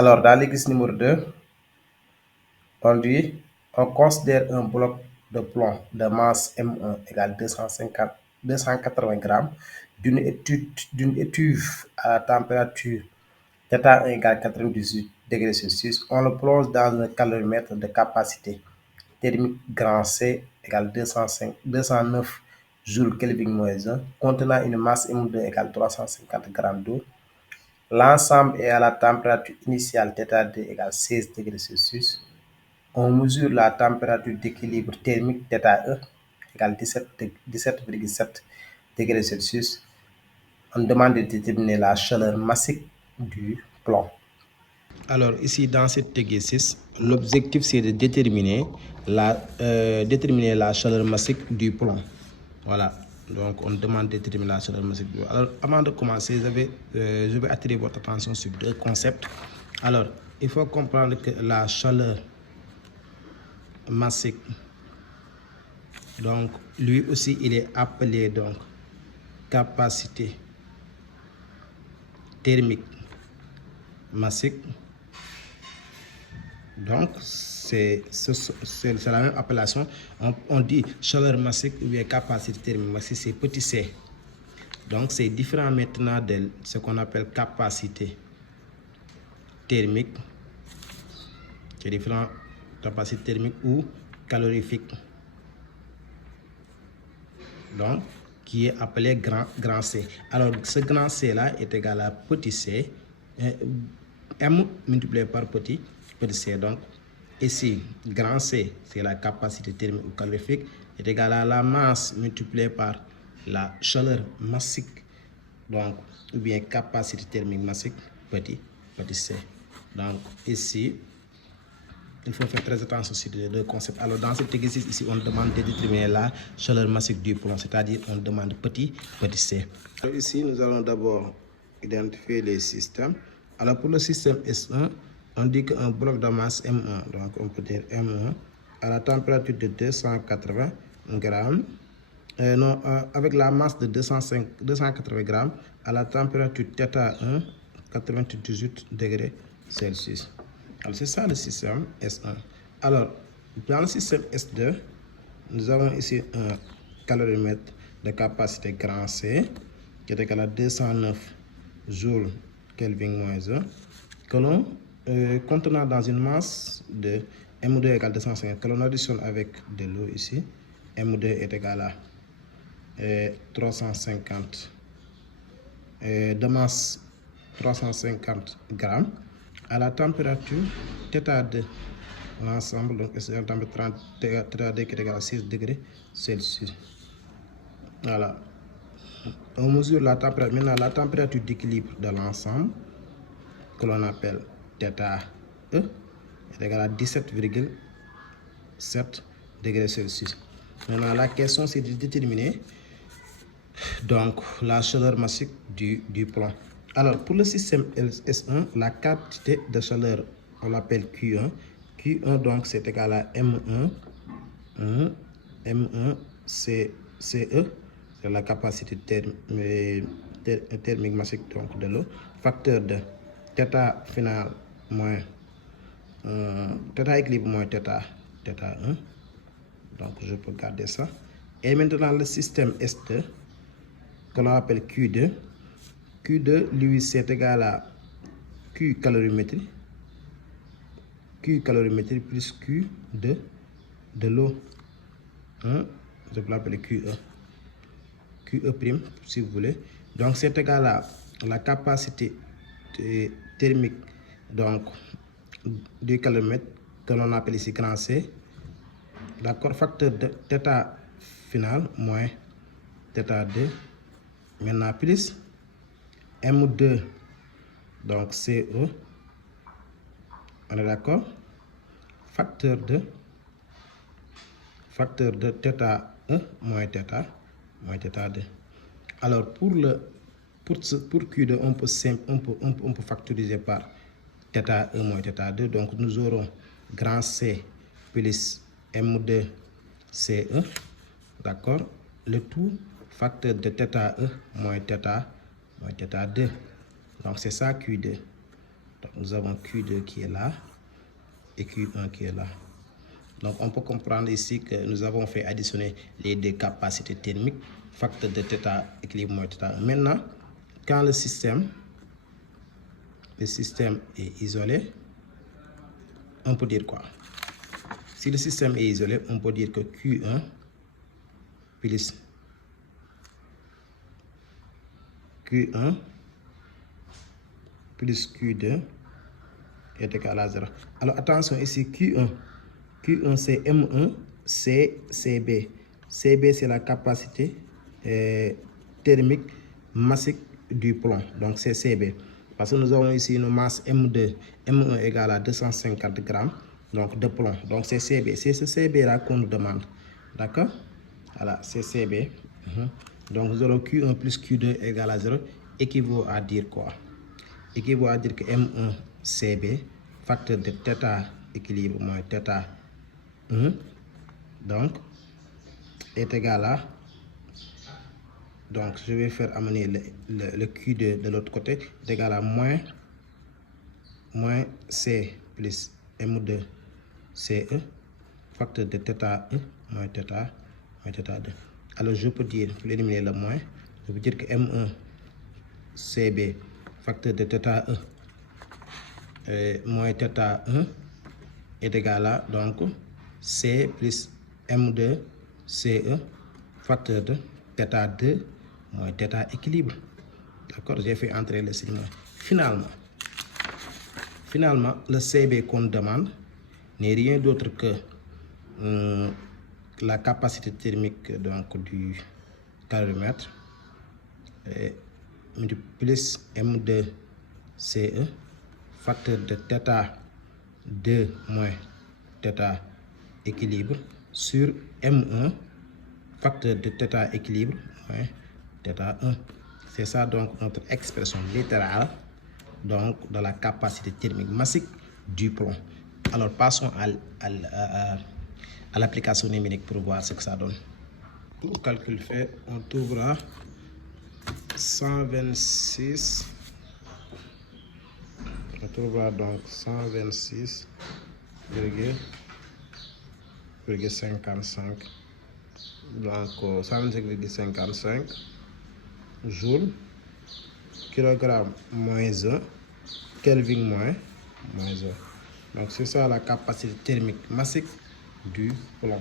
Alors, dans l'exercice numéro 2, on considère un bloc de plomb de masse M1 égale 280 grammes d'une étuve à la température θ1 égale 98 degrés Celsius. On le plonge dans un calorimètre de capacité thermique grand C égale 209 joules Kelvin moins 1, contenant une masse M2 égale 350 grammes d'eau. L'ensemble est à la température initiale θ2 égale 16 degrés Celsius. On mesure la température d'équilibre thermique θE égale 17,7 degrés Celsius. On demande de déterminer la chaleur massique du plomb. Alors ici dans cet exercice, l'objectif c'est de déterminer la chaleur massique du plomb. Voilà, donc on demande de déterminer la chaleur massique du plomb. Alors avant de commencer, je vais attirer votre attention sur deux concepts. Alors il faut comprendre que la chaleur massique, donc lui aussi il est appelé donc capacité thermique massique. Donc c'est la même appellation. On dit chaleur massique ou bien capacité thermique massique, c'est petit c. Donc c'est différent maintenant de ce qu'on appelle capacité thermique. C'est différent capacité thermique ou calorifique. Donc qui est appelé grand C. Alors ce grand C là est égal à petit c, M multiplié par petit c. Donc ici grand C c'est la capacité thermique ou calorifique, est égal à la masse multipliée par la chaleur massique, donc ou bien capacité thermique massique petit c. Donc ici il faut faire très attention sur les deux concepts. Alors dans cet exercice ici, on demande de déterminer la chaleur massique du plomb, c'est-à-dire on demande petit c. Alors ici, nous allons d'abord identifier les systèmes. Alors pour le système S1, on dit qu'un bloc de masse M1, donc on peut dire M1, à la température de 280 grammes, avec la masse de 280 grammes, à la température θ1, 98 degrés Celsius. Alors c'est ça le système S1. Alors dans le système S2, nous avons ici un calorimètre de capacité grand C qui est égal à 209 joules Kelvin moins 1, que l'on contenant dans une masse de M2 égale 250, que l'on additionne avec de l'eau ici. M2 est égal à 350 de masse 350 grammes à la température θ2. L'ensemble, donc c'est la température θ2 qui est égal à 6 degrés Celsius. Voilà. On mesure la température. Maintenant, la température d'équilibre de l'ensemble, que l'on appelle θE, est égale à 17,7 degrés Celsius. Maintenant, la question c'est de déterminer donc la chaleur massique du plomb. Alors pour le système S1, la quantité de chaleur on l'appelle Q1. Q1 donc c'est égal à M1 CE, c'est la capacité thermique massique donc de l'eau, facteur de θ final moins θ équilibre moins θ1. Donc je peux garder ça. Et maintenant le système S2 que l'on appelle Q2. Q2 lui c'est égal à Q calorimétrie plus Q de l'eau. Je peux l'appeler QE prime si vous voulez. Donc c'est égal à la capacité thermique donc du calomètre que l'on appelle ici grand C, d'accord, facteur de θ final moins θ2, maintenant plus M2 donc CE, on est d'accord, facteur de θE moins θ2. Alors pour Q2 on peut factoriser par θE moins θ2, donc nous aurons grand C plus M2 CE, d'accord, le tout facteur de θE moins θ2. Donc c'est ça Q2. Donc nous avons Q2 qui est là et Q1 qui est là. Donc on peut comprendre ici que nous avons fait additionner les deux capacités thermiques, facteur de θ équilibre moins θ. Maintenant, quand le système est isolé, on peut dire quoi? Si le système est isolé, on peut dire que Q1 plus Q2 est égal à 0. Alors attention ici, Q1 c'est M1, c'est CB. CB c'est la capacité thermique massique du plomb. Donc c'est CB. Parce que nous avons ici une masse M2, M1 égale à 250 grammes donc, de plomb. Donc c'est CB. C'est ce CB là qu'on nous demande. D'accord? Voilà, c'est CB. Donc nous aurons Q1 plus Q2 égale à 0. Équivaut à dire quoi? Équivaut à dire que M1 CB, facteur de θ équilibre moins θ1, donc est égal à, donc je vais faire amener le Q2 de l'autre côté, est égal à moins C plus M2 CE, facteur de θ1 moins θ2. Alors je peux dire, pour éliminer le moins, je peux dire que M1 CB, facteur de θ1 moins θ1 est égal à donc C plus M2 CE, facteur de θ2 moins θ équilibre. D'accord, j'ai fait entrer le signe moins. Finalement, le CB qu'on demande n'est rien d'autre que la capacité thermique donc du calorifère plus M2 CE, facteur de θ2 moins θ équilibre sur M1, facteur de θ équilibre moins θ1. C'est ça donc notre expression littérale donc de la capacité thermique massique du plomb. Alors passons à l'application numérique pour voir ce que ça donne. Pour calcul fait, on trouvera 126. On trouvera donc 126,55 donc 126,55 joules, kilogramme moins 1, Kelvin moins 1. Donc c'est ça la capacité thermique massique du plomb.